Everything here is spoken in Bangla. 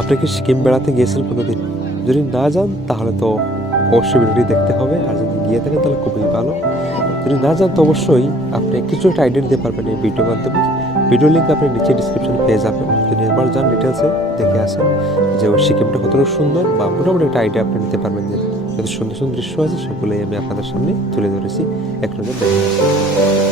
আপনি কি সিকিম বেড়াতে গিয়েছেন কোনোদিন? যদি না যান তাহলে তো অবশ্যই ভিডিওটি দেখতে হবে, আর যদি গিয়ে থাকেন তাহলে খুবই ভালো। যদি না যান তো অবশ্যই আপনি কিছু একটা আইডিয়া দিতে পারবেন এই ভিডিওর মাধ্যমে। ভিডিও লিঙ্ক আপনি নিচে ডিসক্রিপশনে পেয়ে যাবেন। যদি একবার যান ডিটেলসে দেখে আসেন যে ওই সিকিমটা কতটা সুন্দর, বা মোটামুটি একটা আইডিয়া আপনি নিতে পারবেন যে যত সুন্দর সুন্দর দৃশ্য আছে সেগুলোই আমি আপনাদের সামনে তুলে ধরেছি। এক নজর দেখে আসেন।